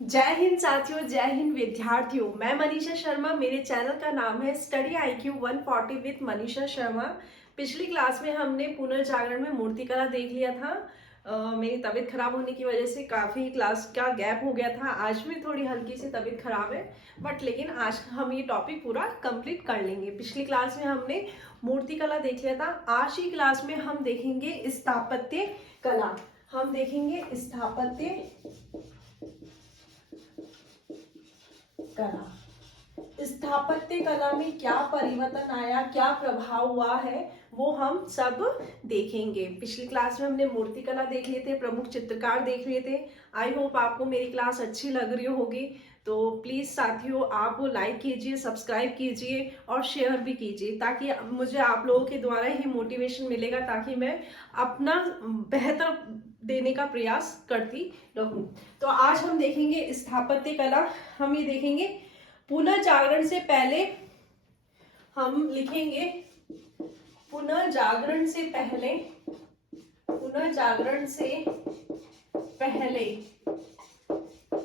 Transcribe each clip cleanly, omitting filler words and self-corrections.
जय हिंद साथियों, जय हिंद विद्यार्थियों। मैं मनीषा शर्मा। मेरे चैनल का नाम है study IQ 140 with Manisha Sharma. पिछली क्लास में हमने पुनर्जागरण में मूर्तिकला देख लिया था। मेरी तबीयत खराब होने की वजह से काफी क्लास का गैप हो गया था। आज भी थोड़ी हल्की सी तबीयत खराब है, बट लेकिन आज हम ये टॉपिक पूरा कंप्लीट कर लेंगे। पिछली क्लास में हमने मूर्तिकला देख लिया था। आज की क्लास में हम देखेंगे स्थापत्य कला। हम देखेंगे स्थापत्य कला। स्थापत्य कला में क्या परिवर्तन आया, क्या प्रभाव हुआ है, वो हम सब देखेंगे। पिछली क्लास में हमने मूर्ति कला देख लिए थे, प्रमुख चित्रकार देख लिए थे। आई होप आपको मेरी क्लास अच्छी लग रही होगी। तो प्लीज साथियों, आप वो लाइक कीजिए, सब्सक्राइब कीजिए और शेयर भी कीजिए, ताकि मुझे आप लोगों के द्वारा ही मोटिवेशन मिलेगा, ताकि मैं अपना बेहतर देने का प्रयास करती रहूं। तो आज हम देखेंगे स्थापत्य कला। हम ये देखेंगे पुनर्जागरण से पहले। हम लिखेंगे पुनर्जागरण से पहले। पुनर्जागरण से पहले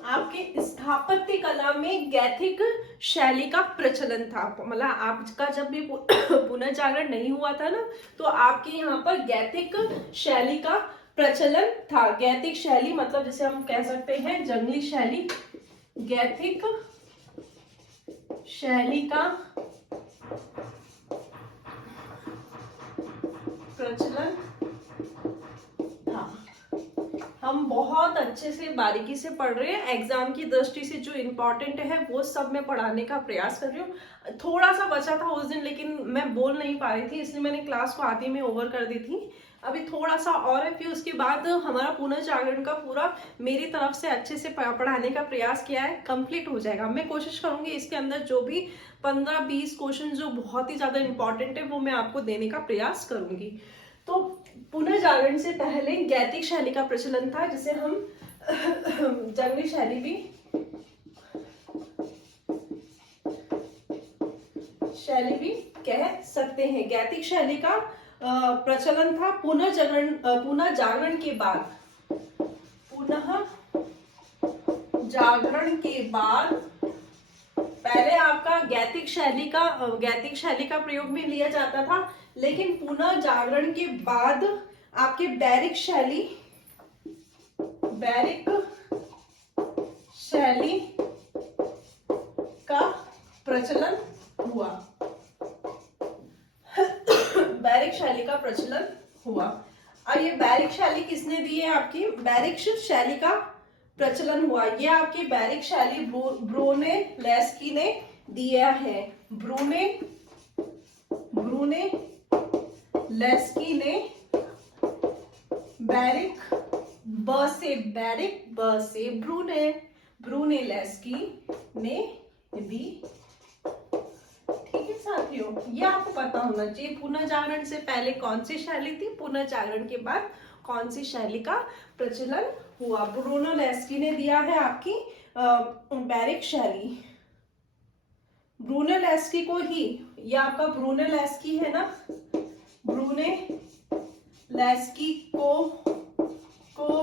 आपके स्थापत्य कला में गैथिक शैली का प्रचलन था। मतलब आपका जब भी पुनर्जागरण नहीं हुआ था ना, तो आपके यहाँ पर गैथिक शैली का प्रचलन था। गैथिक शैली मतलब जैसे हम कह सकते हैं जंगली शैली। गैथिक शैली का प्रचलन था। हम बहुत अच्छे से बारीकी से पढ़ रहे हैं। एग्जाम की दृष्टि से जो इम्पोर्टेंट है वो सब मैं पढ़ाने का प्रयास कर रही हूँ। थोड़ा सा बचा था उस दिन, लेकिन मैं बोल नहीं पा रही थी, इसलिए मैंने क्लास को आधी में ओवर कर दी थी। अभी थोड़ा सा और है, फिर उसके बाद हमारा पुनर्जागरण का पूरा मेरी तरफ से अच्छे से पढ़ाने का प्रयास किया है, कंप्लीट हो जाएगा। मैं कोशिश करूंगी इसके अंदर जो भी 15-20 क्वेश्चन जो बहुत ही ज्यादा इंपॉर्टेंट है वो मैं आपको देने का प्रयास करूंगी। तो पुनर्जागरण से पहले गैथिक शैली का प्रचलन था, जिसे हम जंगली शैली भी कह सकते हैं। गैथिक शैली का प्रचलन था पुनर्जागरण के बाद। जागरण के बाद पहले आपका गैथिक शैली का प्रयोग में लिया जाता था, लेकिन पुनर्जागरण के बाद आपके बैरिक शैली का प्रचलन हुआ। बैरिक शैली का प्रचलन हुआ। और ये बैरिक शैली किसने दी है? आपकी बैरिक शैली का प्रचलन हुआ। ये आपकी बैरिक शैली ब्रूनेलेस्की ने दिया है। ब्रूनेलेस्की ने बैरिक ब से ब्रूनेलेस्की ने दी। ठीक है साथियों, ये आपको पता होना चाहिए पुनर्जागरण से पहले कौन सी शैली थी, पुनर्जागरण के बाद कौन सी शैली का प्रचलन हुआ। ब्रूनेलेस्की ने दिया है आपकी बैरिक शैली। ब्रूनेलेस्की को ही, ये आपका ब्रूनेलेस्की है ना, ब्रूनेलेस्की को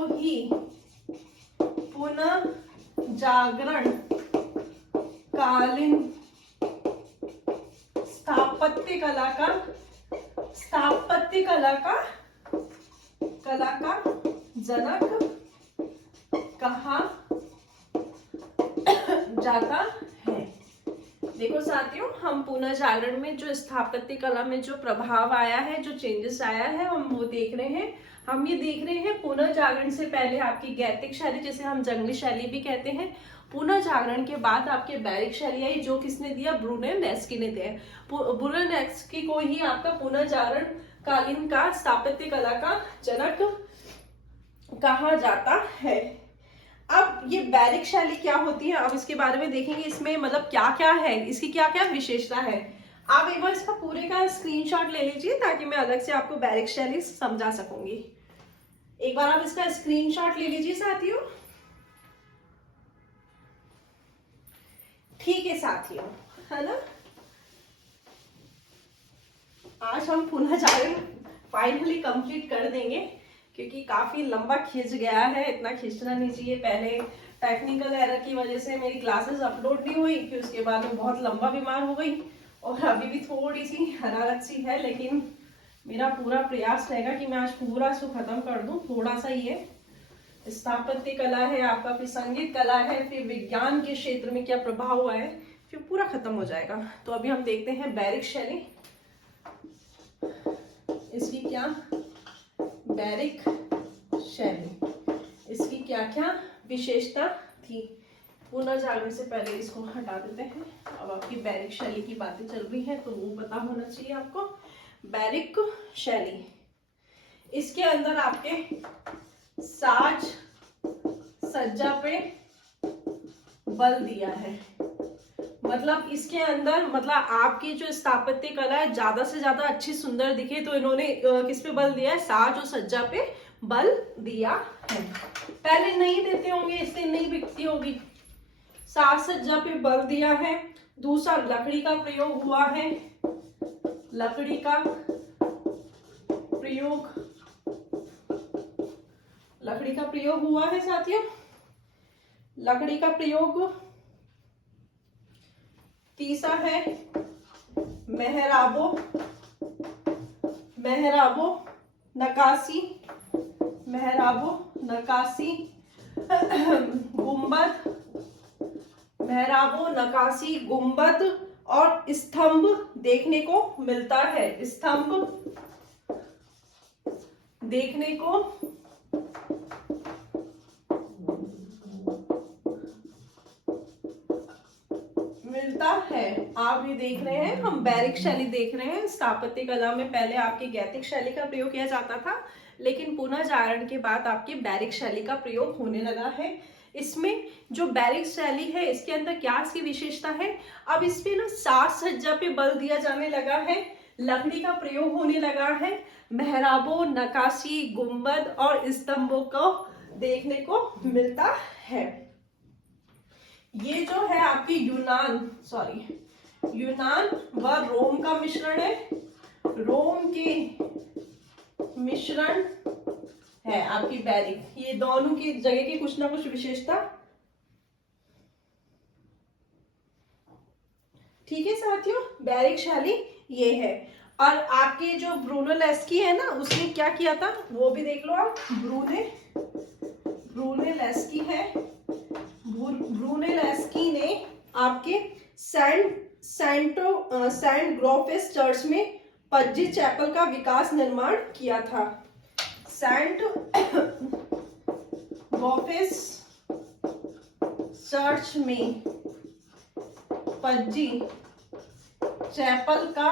ही पुनर्जागरण कालीन स्थापत्य कला का जनक कहा जाता है। देखो साथियों, हम पुनर्जागरण में जो स्थापत्य कला में जो प्रभाव आया है, जो चेंजेस आया है, हम वो देख रहे हैं। हम ये देख रहे हैं पुनर्जागरण से पहले आपकी गैथिक शैली, जिसे हम जंगली शैली भी कहते हैं। पुनर्जागरण के बाद आपके बैरिक शैली आई, जो किसने दिया? ब्रूनेलेस्की ने दिया। ब्रूनेलेस्की को ही आपका पुनर्जागरण कालीन का स्थापत्य कला का जनक कहा जाता है। अब ये बैरिक शैली क्या होती है, अब इसके बारे में देखेंगे। इसमें मतलब क्या क्या है, इसकी क्या क्या विशेषता है। आप एक बार इसका पूरे का स्क्रीनशॉट ले लीजिए, ताकि मैं अलग से आपको बैरिक शैली समझा सकूंगी। एक बार आप इसका स्क्रीनशॉट ले लीजिए साथियों। ठीक है साथियों, है ना। आज हम पुनर्जागरण फाइनली कंप्लीट कर देंगे, क्योंकि काफी लंबा खिंच गया है। इतना खींचना नहीं चाहिए, पहले टेक्निकल एरर की वजह से मेरी क्लासेस अपलोड नहीं हुई, फिर उसके बाद में बहुत लंबा बीमार हो गई और अभी भी थोड़ी सी हरारत सी है, लेकिन मेरा पूरा प्रयास रहेगा कि मैं आज पूरा इसको खत्म कर दूं। थोड़ा सा ये स्थापत्य कला है आपका, फिर संगीत कला है, फिर विज्ञान के क्षेत्र में क्या प्रभाव हुआ है, फिर पूरा खत्म हो जाएगा। तो अभी हम देखते हैं बैरिक शैली, इसकी क्या बैरिक शैली, इसकी क्या क्या विशेषता थी। पुनर्जागरण से पहले इसको हटा देते हैं। अब आपकी बैरिक शैली की बातें चल रही हैं तो वो पता होना चाहिए आपको। बैरिक शैली, इसके अंदर आपके साज सज्जा पे बल दिया है, मतलब इसके अंदर मतलब आपकी जो स्थापत्य कला है ज्यादा से ज्यादा अच्छी सुंदर दिखे तो इन्होंने किस पे बल दिया है, साज और सज्जा पे बल दिया है। पहले नहीं देते होंगे, इससे नहीं बिकती होगी। साज सज्जा पे बल दिया है। दूसरा, लकड़ी का प्रयोग हुआ है, लकड़ी का प्रयोग, लकड़ी का प्रयोग हुआ है साथियों, लकड़ी का प्रयोग। तीसरा है मेहराबो, मेहराबो नकाशी, मेहराबो नकाशी, गुंबद, मेहराबो नकाशी गुंबद और स्तंभ देखने को मिलता है, स्तंभ देखने को मिलता है। आप ये देख रहे हैं, हम बैरिक शैली देख रहे हैं। स्थापत्य कला में पहले आपकी गैथिक शैली का प्रयोग किया जाता था, लेकिन पुनर्जागरण के बाद आपकी बैरिक शैली का प्रयोग होने लगा है। इसमें जो बैरिक शैली है, इसके अंदर क्या इसकी विशेषता है, अब इसमें ना साज सज्जा पे बल दिया जाने लगा है, लकड़ी का प्रयोग होने लगा है, मेहराबों, नकाशी, गुंबद और स्तंभों को देखने को मिलता है। ये जो है आपकी यूनान व रोम का मिश्रण है, रोम के मिश्रण है आपकी बैरिक। ये दोनों की जगह की कुछ ना कुछ विशेषता, ठीक है साथियों, बैरिक शैली ये है। और आपके जो ब्रूनेलेस्की है ना, उसने क्या किया था वो भी देख लो आप। ब्रूनेलेस्की है, ब्रूनेलेस्की ने आपके सेंट ग्रोफेस चर्च में पज्जी चैपल का विकास निर्माण किया था। सेंट ग्रोफेस चर्च में पज्जी चैपल का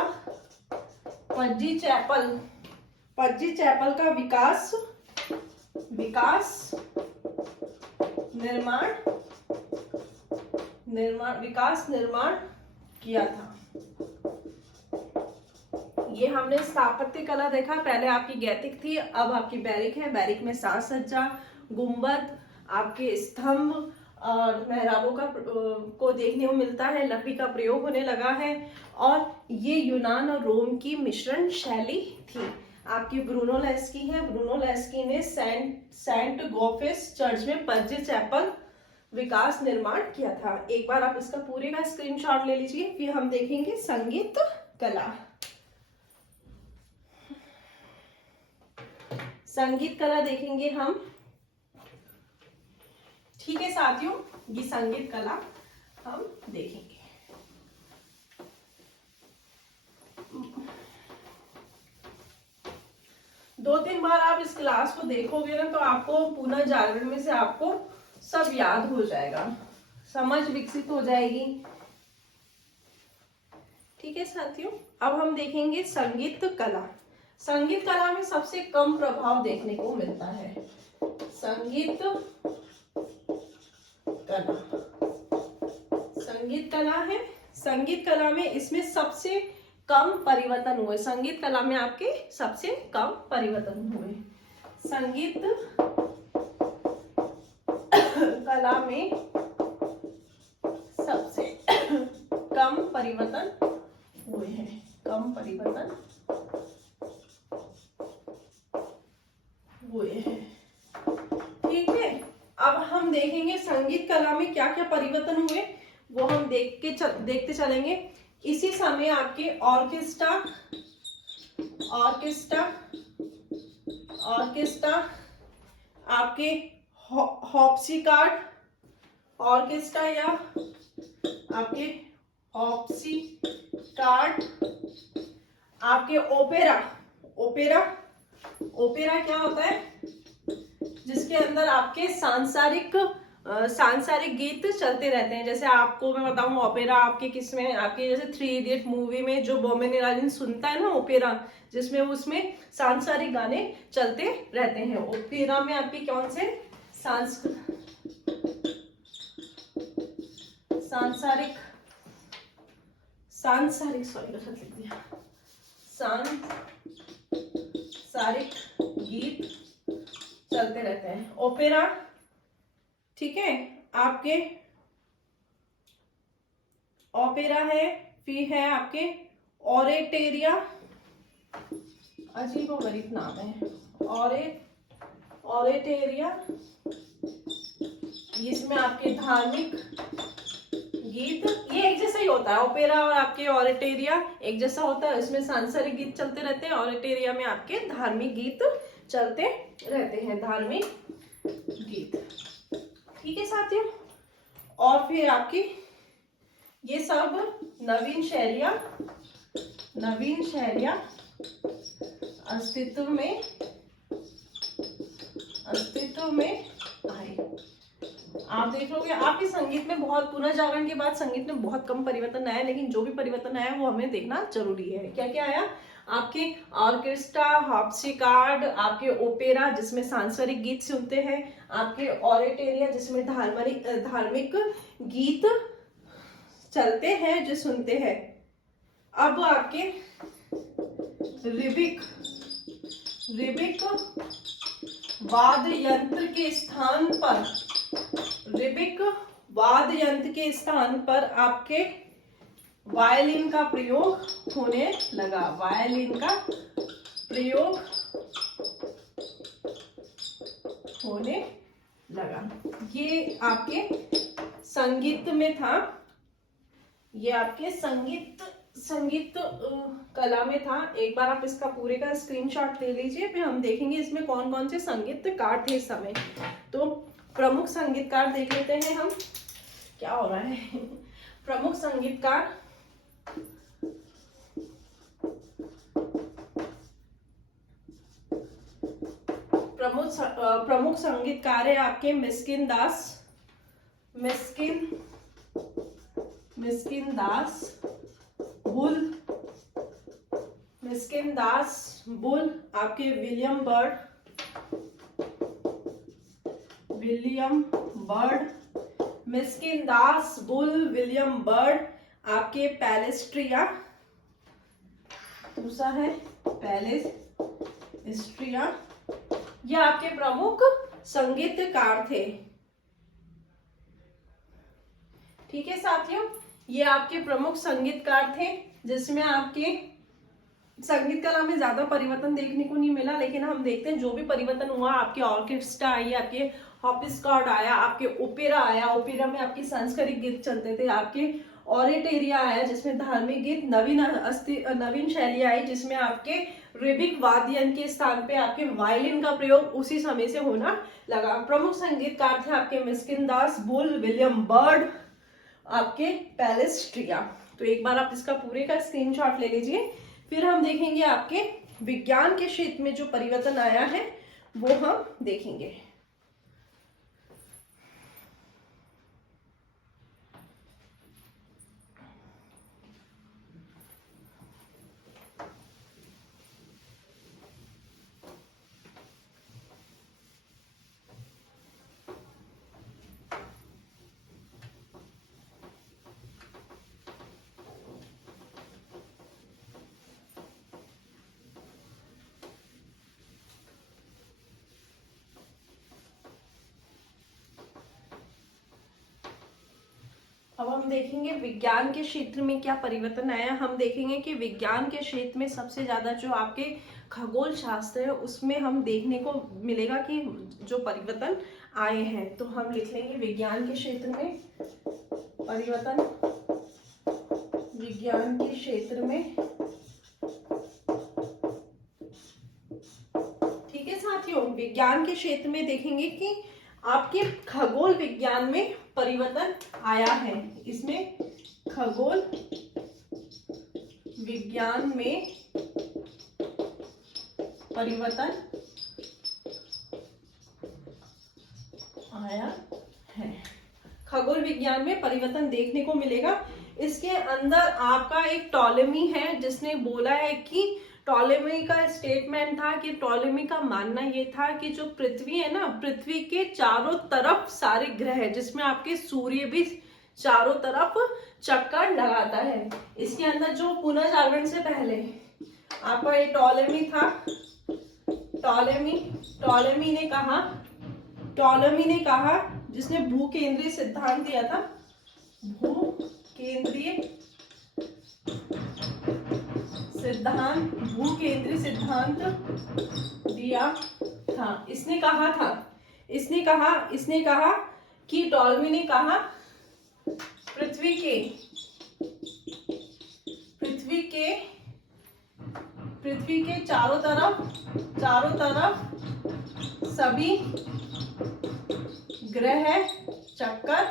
विकास निर्माण किया था। ये हमने स्थापत्य कला देखा, पहले आपकी गैथिक थी, अब आपकी बैरिक है। बैरिक में साज सज्जा, गुंबद, आपके स्तंभ और मेहराबों को देखने को मिलता है, लकड़ी का प्रयोग होने लगा है। और ये यूनान और रोम की मिश्रण शैली थी। आपकी ब्रूनोलेस्की है, ब्रूनोलेस्की ने सेंट गोफेस चर्च में पज्जी चैपल विकास निर्माण किया था। एक बार आप इसका पूरे का स्क्रीनशॉट ले लीजिए। फिर हम देखेंगे संगीत कला। संगीत कला देखेंगे हम, ठीक है साथियों, ये संगीत कला हम देखेंगे। दो तीन बार आप इस क्लास को देखोगे ना तो आपको पुनर्जागरण में से आपको सब याद हो जाएगा, समझ विकसित हो जाएगी, ठीक है साथियों। अब हम देखेंगे संगीत कला। संगीत कला में सबसे कम प्रभाव देखने को मिलता है। संगीत कला है, संगीत कला में इसमें सबसे कम परिवर्तन हुए। संगीत कला में आपके सबसे कम परिवर्तन हुए। संगीत कला में सबसे कम परिवर्तन हुए हैं, कम परिवर्तन हुए हैं, ठीक है। अब हम हम देखेंगे संगीत कला में क्या क्या परिवर्तन हुए, वो हम देखते चलेंगे। इसी समय आपके ऑर्केस्ट्रा आपके हॉप्सिकार्ड ऑर्केस्ट्रा या आपके हॉप्सिकार्ड, आपके ओपेरा क्या होता है, जिसके अंदर आपके सांसारिक गीत चलते रहते हैं। जैसे आपको मैं बताऊं ओपेरा आपके किसमें, आपके जैसे 3 इडियट मूवी में जो बोमेन इरानी सुनता है ना ओपेरा, जिसमें उसमें सांसारिक गाने चलते रहते हैं। ओपेरा में आपके कौन से सांसारिक गीत चलते रहते हैं, ओपेरा। ठीक है, आपके ओपेरा है, फिर है आपके ओरेटेरिया, अजीब और गरीब नाम है, ओरेटेरिया, इसमें आपके धार्मिक गीत, ये एक जैसा ही होता है, ओपेरा और आपके ओरेटेरिया एक जैसा होता है, इसमें सांसारिक गीत चलते रहते हैं, ओरेटेरिया में आपके धार्मिक गीत चलते रहते हैं, धार्मिक गीत। ठीक है साथियों, और फिर आपकी ये सब नवीन शैलियां अस्तित्व में आई। आप देख लोगे आपके संगीत में बहुत, पुनर्जागरण के बाद संगीत में बहुत कम परिवर्तन आया, लेकिन जो भी परिवर्तन आया वो हमें देखना जरूरी है। क्या क्या आया, आपके ऑर्केस्ट्रा, हॉप्सिकार्ड, आपके ओपेरा जिसमें सांसारिक गीत सुनते हैं, आपके ओरेटेरिया जिसमें धार्मिक गीत चलते हैं जो सुनते हैं। अब आपके रिबिक वाद्य यंत्र के स्थान पर आपके वायलिन का प्रयोग होने लगा, ये आपके संगीत में था, ये आपके संगीत कला में था। एक बार आप इसका पूरे का स्क्रीनशॉट ले लीजिए, फिर हम देखेंगे इसमें कौन कौन से संगीतकार थे इस समय। तो प्रमुख संगीतकार देख लेते हैं हम, क्या हो रहा है। प्रमुख संगीतकार है आपके मिस्किन दास बुल, आपके विलियम बर्ड, मिस्किन दास बुल, विलियम बर्ड, आपके पैलेस्ट्रिया, दूसरा है पैलेस्ट्रिया, ये आपके प्रमुख संगीतकार थे। ठीक है साथियों, ये आपके प्रमुख संगीतकार थे, जिसमें आपके संगीत कला में ज्यादा परिवर्तन देखने को नहीं मिला, लेकिन हम देखते हैं जो भी परिवर्तन हुआ, आपके ऑर्केस्ट्रा आई, आपके हॉप्सिकार्ड आया, आपके ओपेरा आया, ओपेरा में आपके सांस्कृतिक गीत चलते थे, आपके ओरेटेरिया आया जिसमें धार्मिक गीत, नवीन शैली आई जिसमें आपके रिबिक वाद्य यंत्र के स्थान पे आपके वायलिन का प्रयोग उसी समय से होना लगा। प्रमुख संगीतकार थे आपके मिस्किन दास बुल, विलियम बर्ड, आपके पैलेस्ट्रिया। तो एक बार आप इसका पूरे का स्क्रीनशॉट ले लीजिए, फिर हम देखेंगे आपके विज्ञान के क्षेत्र में जो परिवर्तन आया है वो हम देखेंगे। अब हम देखेंगे विज्ञान के क्षेत्र में क्या परिवर्तन आया। हम देखेंगे कि विज्ञान के क्षेत्र में सबसे ज्यादा जो आपके खगोल शास्त्र है उसमें हम देखने को मिलेगा कि जो परिवर्तन आए हैं। तो हम लिख लेंगे विज्ञान के क्षेत्र में परिवर्तन, विज्ञान के क्षेत्र में। ठीक है साथियों, विज्ञान के क्षेत्र में देखेंगे कि आपके खगोल विज्ञान में परिवर्तन आया है। इसमें खगोल विज्ञान में परिवर्तन आया है। खगोल विज्ञान में परिवर्तन देखने को मिलेगा। इसके अंदर आपका एक टॉलेमी है जिसने बोला है कि टॉलेमी का स्टेटमेंट था कि टॉलेमी का मानना ये था कि जो पृथ्वी है ना, पृथ्वी के चारों तरफ सारे ग्रह, जिसमें आपके सूर्य भी चारों तरफ चक्कर लगाता है। इसके अंदर जो पुनर्जागरण से पहले आपका ये टॉलेमी था, टॉलेमी ने कहा जिसने भू केंद्रीय सिद्धांत दिया था, भू केंद्रीय सिद्धांत दिया था। इसने कहा कि टॉलेमी ने कहा पृथ्वी के चारों तरफ सभी ग्रह चक्कर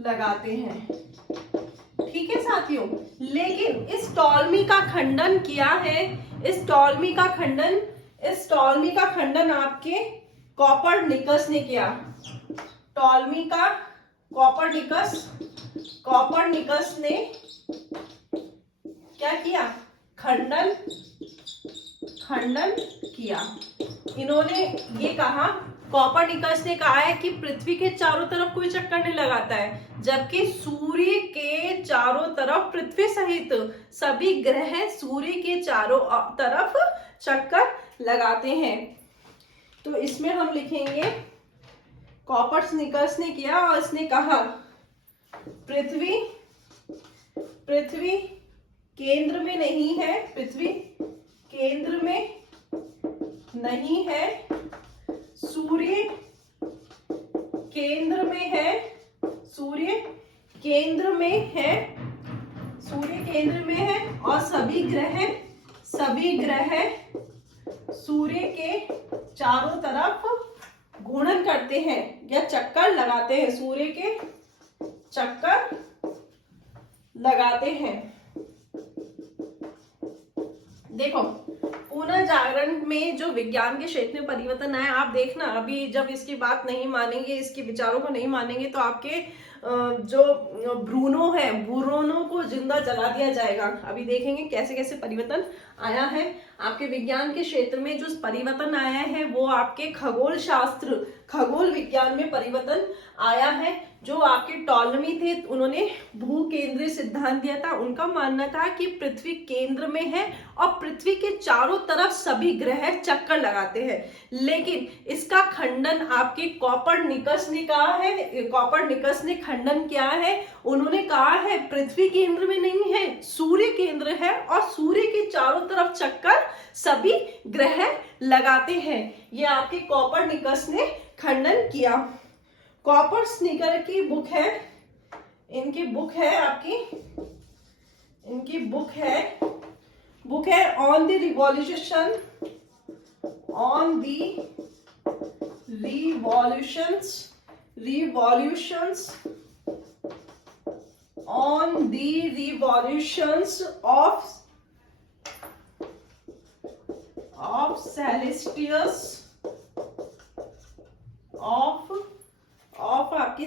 लगाते हैं। ठीक है साथियों, लेकिन इस टॉलेमी का खंडन किया है, इस टॉलेमी का खंडन आपके कोपरनिकस ने किया। टॉलेमी का कोपरनिकस ने क्या किया? खंडन किया। इन्होंने ये कहा, कोपरनिकस ने कहा है कि पृथ्वी के चारों तरफ कोई चक्कर नहीं लगाता है, जबकि सूर्य के चारों तरफ पृथ्वी सहित सभी ग्रह सूर्य के चारों तरफ चक्कर लगाते हैं। तो इसमें हम लिखेंगे कोपरनिकस ने किया और इसने कहा पृथ्वी केंद्र में नहीं है, पृथ्वी केंद्र में नहीं है, सूर्य केंद्र में है, सूर्य केंद्र में है और सभी ग्रह सूर्य के चारों तरफ घूर्णन करते हैं या चक्कर लगाते हैं, सूर्य के चक्कर लगाते हैं। देखो, पुनर्जागरण में जो विज्ञान के क्षेत्र में परिवर्तन आया, आप देखना अभी जब इसकी बात नहीं मानेंगे, इसके विचारों को नहीं मानेंगे तो आपके जो भ्रूणों को जिंदा जला दिया जाएगा। अभी देखेंगे कैसे कैसे परिवर्तन आया है। आपके विज्ञान के क्षेत्र में जो परिवर्तन आया है वो आपके खगोल विज्ञान में परिवर्तन आया है। जो आपके टॉलेमी थे, उन्होंने भू केंद्रीय सिद्धांत दिया था। उनका मानना था कि पृथ्वी केंद्र में है और पृथ्वी के चारों तरफ सभी ग्रह चक्कर लगाते हैं, लेकिन इसका खंडन आपके कोपरनिकस ने कहा है। कोपरनिकस ने खंडन किया है। उन्होंने कहा है पृथ्वी केंद्र में नहीं है, सूर्य केंद्र है और सूर्य के चारों तरफ चक्कर सभी ग्रह लगाते हैं। ये आपके कोपरनिकस ने खंडन किया। कोपरनिकस की बुक है, इनकी बुक है ऑन द रिवॉल्यूशंस of आपकी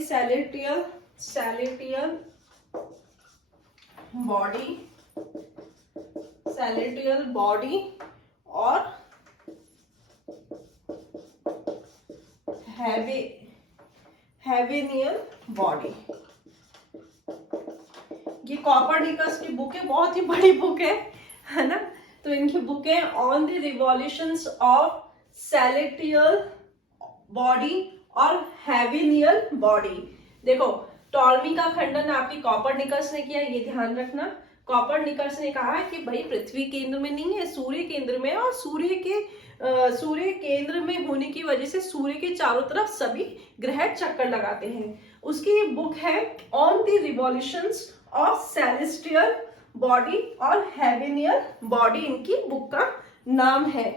celestial body और हेवेनियन बॉडी। ये कोपरनिकस की बुक है, बहुत ही बड़ी बुक है ना। तो इनकी बुक है on the revolutions of celestial body और हेवेनियन बॉडी। देखो, टॉलेमी का खंडन आपकी कोपरनिकस ने किया, ये ध्यान रखना। कोपरनिकस ने कहा कि भाई पृथ्वी केंद्र में नहीं है, सूर्य केंद्र में है और सूर्य के सूर्य केंद्र में होने की वजह से सूर्य के चारों तरफ सभी ग्रह चक्कर लगाते हैं। उसकी बुक है on the revolutions of celestial body और हेवेनियर बॉडी, इनकी बुक का नाम है।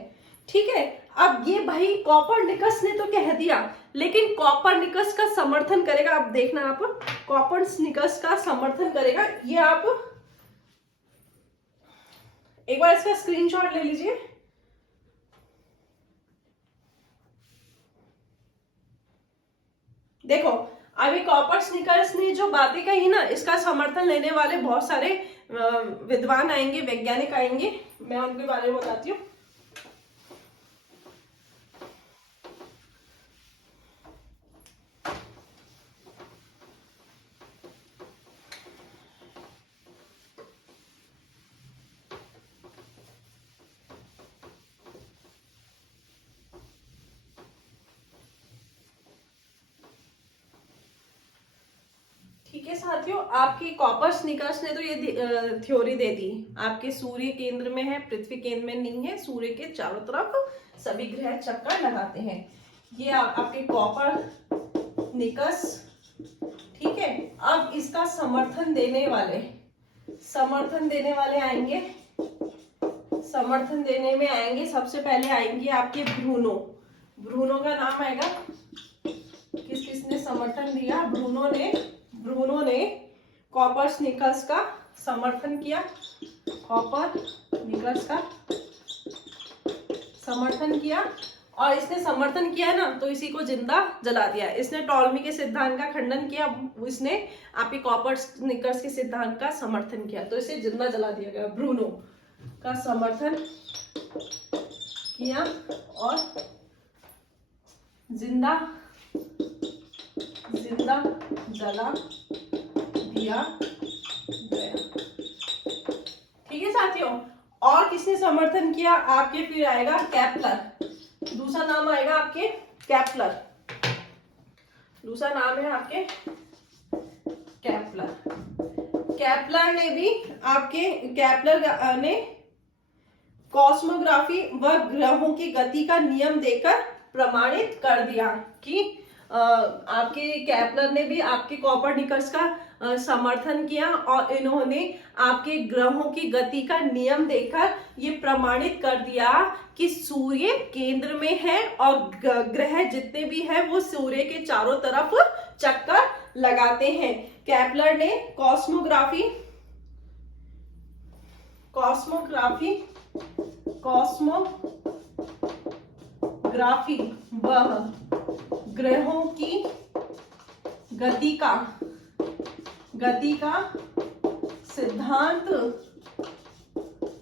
ठीक है, अब ये भाई कॉपरनिकस ने तो कह दिया, लेकिन कॉपरनिकस का समर्थन करेगा, आप देखना, आप कॉपरनिकस का समर्थन करेगा, ये आप एक बार इसका स्क्रीनशॉट ले लीजिए। देखो, अभी कॉपरनिकस ने जो बातें कही ना, इसका समर्थन लेने वाले बहुत सारे विद्वान आएंगे, वैज्ञानिक आएंगे, मैं उनके बारे में बताती हूँ। ठीक है साथियों, आपकी कॉपरनिकस ने तो ये थ्योरी दे दी, आपके सूर्य केंद्र में है, पृथ्वी केंद्र में नहीं है, सूर्य के चारों तरफ सभी ग्रह चक्कर लगाते हैं। ये आपके कॉपरनिकस। ठीक है, अब इसका समर्थन देने वाले आएंगे, समर्थन देने में आएंगे, सबसे पहले आएंगे आपके ब्रूनो का नाम आएगा। किसने समर्थन दिया? ब्रूनो ने कॉपरनिकस का समर्थन किया, कॉपरनिकस का समर्थन किया, और इसने समर्थन किया ना तो इसी को जिंदा जला दिया। इसने टॉलमी के सिद्धांत का खंडन किया, इसने आपके कॉपरनिकस के सिद्धांत का समर्थन किया, तो इसे जिंदा जला दिया गया। ब्रूनो का समर्थन किया और जिंदा जला दिया गया। ठीक है साथियों, और किसने समर्थन किया? आपके फिर आएगा केपलर, दूसरा नाम आएगा आपके केपलर, दूसरा नाम है आपके केपलर। केपलर ने कॉस्मोग्राफी व ग्रहों की गति का नियम देकर प्रमाणित कर दिया कि आपके केपलर ने भी आपके कॉपरनिकस का समर्थन किया, और इन्होंने आपके ग्रहों की गति का नियम देकर ये प्रमाणित कर दिया कि सूर्य केंद्र में है और ग्रह जितने भी हैं वो सूर्य के चारों तरफ चक्कर लगाते हैं। केपलर ने कॉस्मोग्राफी वह ग्रहों की गति का सिद्धांत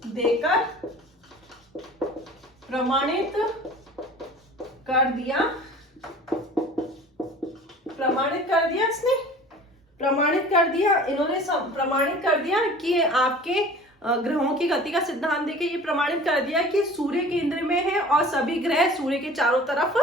देकर प्रमाणित कर दिया इन्होंने प्रमाणित कर दिया कि आपके ग्रहों की गति का सिद्धांत देके ये प्रमाणित कर दिया कि सूर्य केंद्र में है और सभी ग्रह सूर्य के चारों तरफ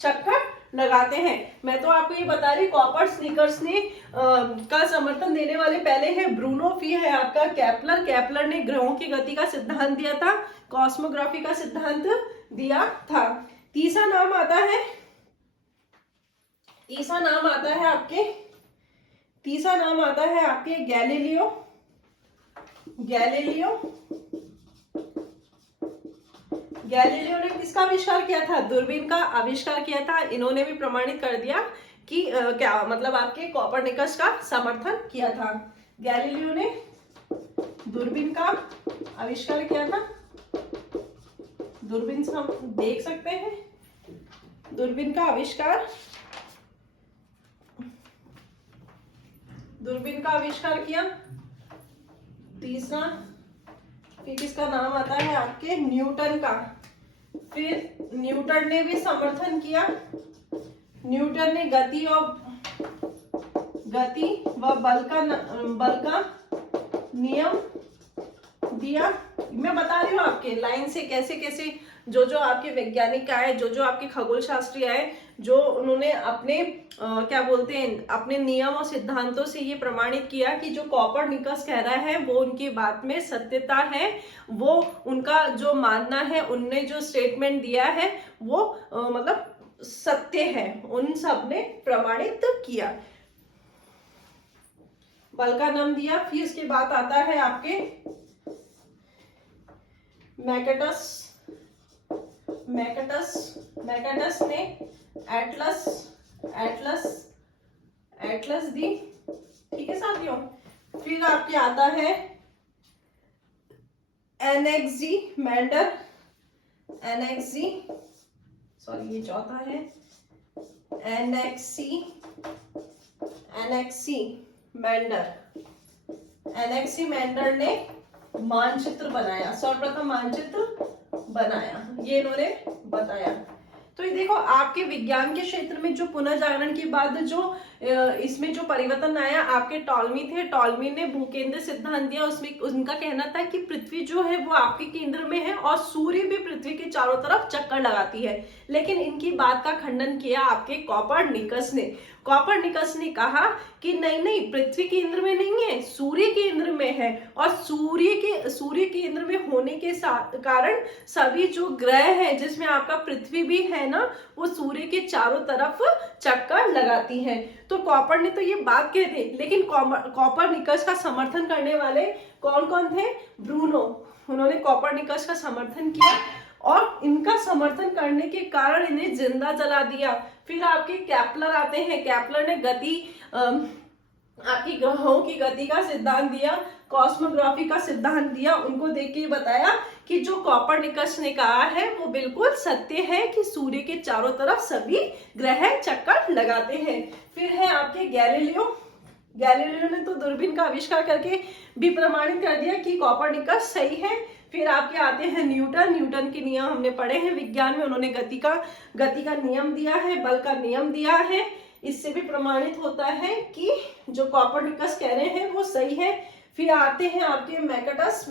चक्कर लगाते हैं। मैं तो आपको ये बता रही, कॉपरनिकस ने का समर्थन देने वाले पहले है ब्रूनो, फिर है आपका केपलर ने ग्रहों की गति का सिद्धांत दिया था, कॉस्मोग्राफी का सिद्धांत दिया था। तीसरा नाम आता है आपके गैलीलियो ने किसका आविष्कार किया था? दूरबीन का आविष्कार किया था। इन्होंने भी प्रमाणित कर दिया कि क्या मतलब आपके कॉपरनिकस का समर्थन किया था। गैलीलियो ने दूरबीन का आविष्कार किया था, दूरबीन से हम देख सकते हैं, दूरबीन का आविष्कार किया। तीसरा फिर किसका नाम आता है? आपके न्यूटन का। फिर न्यूटन ने भी समर्थन किया, न्यूटन ने गति व बल का नियम दिया। मैं बता रही हूँ आपके लाइन से कैसे कैसे जो आपके वैज्ञानिक आए, जो आपके खगोल शास्त्री आए, जो उन्होंने अपने क्या बोलते हैं, अपने नियम और सिद्धांतों से ये प्रमाणित किया कि जो कॉपरनिकस कह रहा है वो उनकी बात में सत्यता है, वो उनका जो मानना है, उनने जो स्टेटमेंट दिया है वो मतलब सत्य है, उन सब ने प्रमाणित किया। बल का नाम दिया। फिर इसके बाद आता है आपके मैकेटस। मैकेटस ने एटलस दी। ठीक है साथियों। फिर आपके आता है एनेक्सीमेंडर। सॉरी ये चौथा है। एनेक्सीमेंडर ने मानचित्र बनाया, सर्वप्रथम मानचित्र बनाया, ये इन्होंने बताया। तो ये देखो आपके विज्ञान के क्षेत्र में जो पुनर्जागरण के बाद जो इसमें जो परिवर्तन आया, आपके टॉलमी थे, टॉलमी ने भूकेंद्र सिद्धांत दिया। उसमें उनका कहना था कि पृथ्वी जो है वो आपके केंद्र में है और सूर्य भी पृथ्वी के चारों तरफ चक्कर लगाती है। लेकिन इनकी बात का खंडन किया आपके कॉपरनिकस ने। कॉपरनिकस ने कहा कि नहीं, पृथ्वी केंद्र में नहीं है, सूर्य केंद्र में है, और सूर्य केंद्र में होने के कारण सभी जो ग्रह है, जिसमें आपका पृथ्वी भी है ना, वो सूर्य के चारों तरफ चक्कर लगाती है। तो कॉपर ने तो ये बात कह दी, लेकिन कॉपरनिकस का समर्थन करने वाले कौन कौन थे? ब्रूनो। उन्होंने कॉपरनिकस का समर्थन किया और इनका समर्थन करने के कारण इन्हें जिंदा जला दिया। फिर आपके केपलर आते हैं। केपलर ने गति आपकी ग्रहों की गति का सिद्धांत दिया, कॉस्मोग्राफी का सिद्धांत दिया। उनको देख के बताया कि जो कॉपरनिकस ने कहा है वो बिल्कुल सत्य है कि सूर्य के चारों तरफ सभी ग्रह चक्कर लगाते हैं। फिर है आपके गैलीलियो। गैलीलियो ने तो दूरबीन का आविष्कार करके भी प्रमाणित कर दिया कि कॉपरनिकस सही है। फिर आपके आते हैं न्यूटन के नियम हमने पढ़े हैं विज्ञान में। उन्होंने गति का नियम दिया है, बल का नियम दिया है। इससे भी प्रमाणित होता है कि जो कॉपरनिकस कह रहे हैं वो सही है। फिर आते हैं आपके मैकेटस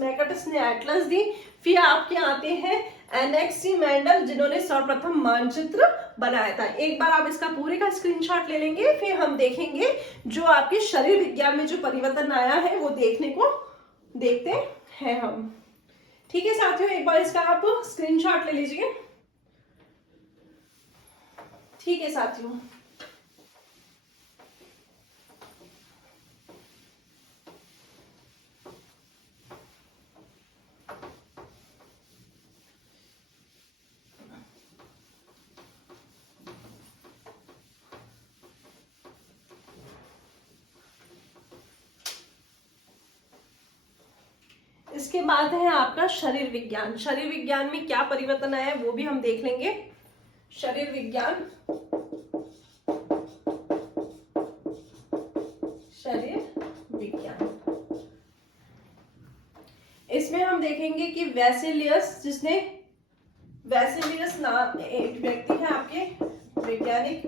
ने एटलस दी। फिर आपके आते हैं एनेक्सीमेंडर, जिन्होंने सर्वप्रथम मानचित्र बनाया था। एक बार आप इसका पूरे का स्क्रीनशॉट ले लेंगे, फिर हम देखेंगे जो आपके शरीर विज्ञान में जो परिवर्तन आया है वो देखते हैं हम। ठीक है साथियों, एक बार इसका आप स्क्रीनशॉट ले लीजिए। ठीक है साथियों, इसके बाद है आपका शरीर विज्ञान। शरीर विज्ञान में क्या परिवर्तन आया है वो भी हम देख लेंगे। शरीर विज्ञान इसमें हम देखेंगे कि वैसिलियस नाम एक व्यक्ति है आपके वैज्ञानिक,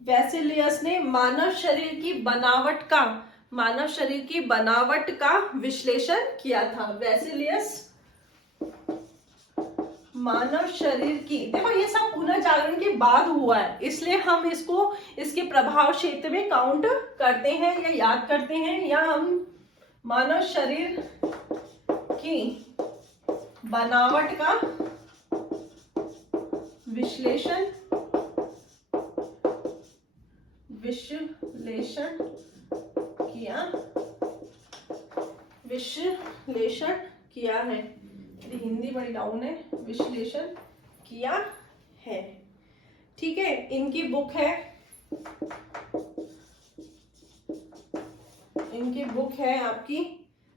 वैसिलियस ने मानव शरीर की बनावट का विश्लेषण किया था। वैसिलियस मानव शरीर की, देखो ये सब पुनर्जागरण के बाद हुआ है, इसलिए हम इसको इसके प्रभाव क्षेत्र में काउंट करते हैं या याद करते हैं, या हम मानव शरीर की बनावट का विश्लेषण किया है। हिंदी बड़ी डाउन है। विश्लेषण किया है। ठीक है, इनकी बुक है आपकी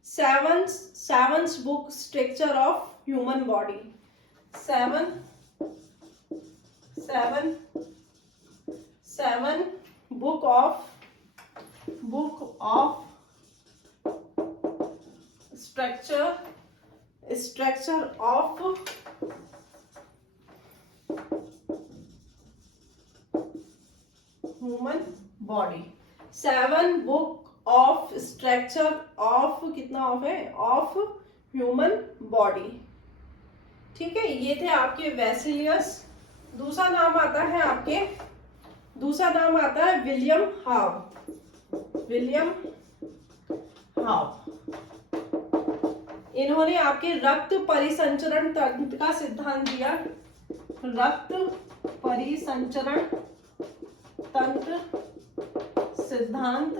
seventh book structure of human body. Seven book of structure of human body. 7 book of structure of, कितना ऑफ है, ऑफ ह्यूमन बॉडी। ठीक है, ये थे आपके वेसिलियस। दूसरा नाम आता है विलियम हाव। विलियम हाव, इन्होंने आपके रक्त परिसंचरण तंत्र का सिद्धांत दिया। रक्त परिसंचरण तंत्र सिद्धांत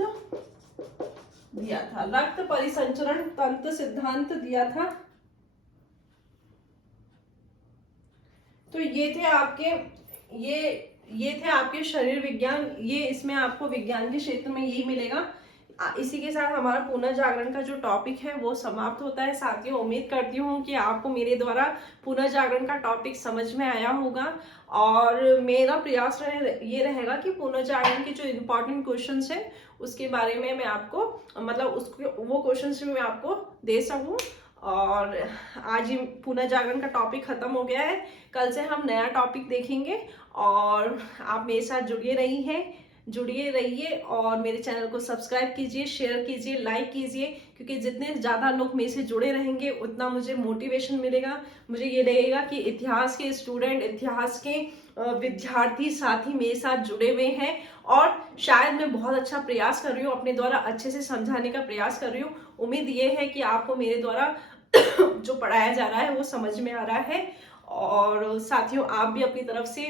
दिया था। रक्त परिसंचरण तंत्र सिद्धांत दिया था। तो ये थे आपके शरीर विज्ञान। ये इसमें आपको विज्ञान के क्षेत्र में यही मिलेगा। इसी के साथ हमारा पुनर्जागरण का जो टॉपिक है वो समाप्त होता है। साथियों, उम्मीद करती हूँ कि आपको मेरे द्वारा पुनर्जागरण का टॉपिक समझ में आया होगा, और मेरा प्रयास ये रहेगा कि पुनर्जागरण के जो इम्पोर्टेंट क्वेश्चंस है उसके बारे में मैं आपको वो क्वेश्चंस भी मैं आपको दे सकूँ। और आज ही पुनर्जागरण का टॉपिक खत्म हो गया है। कल से हम नया टॉपिक देखेंगे, और आप मेरे साथ जुड़े रहिए और मेरे चैनल को सब्सक्राइब कीजिए, शेयर कीजिए, लाइक कीजिए, क्योंकि जितने ज़्यादा लोग मेरे से जुड़े रहेंगे उतना मुझे मोटिवेशन मिलेगा। मुझे ये लगेगा कि इतिहास के स्टूडेंट, इतिहास के विद्यार्थी साथी मेरे साथ जुड़े हुए हैं, और शायद मैं बहुत अच्छा प्रयास कर रही हूँ, अपने द्वारा अच्छे से समझाने का प्रयास कर रही हूँ। उम्मीद ये है कि आपको मेरे द्वारा जो पढ़ाया जा रहा है वो समझ में आ रहा है। और साथियों, आप भी अपनी तरफ से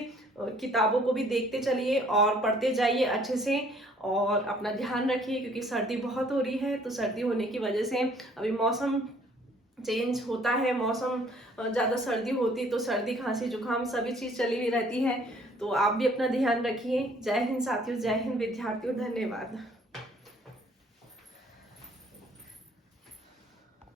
किताबों को भी देखते चलिए और पढ़ते जाइए अच्छे से, और अपना ध्यान रखिए, क्योंकि सर्दी बहुत हो रही है। तो सर्दी होने की वजह से अभी मौसम चेंज होता है, मौसम ज़्यादा सर्दी होती तो सर्दी, खांसी, जुकाम सभी चीज़ चली हुई रहती है। तो आप भी अपना ध्यान रखिए। जय हिंद साथियों, जय हिंद विद्यार्थियों, धन्यवाद।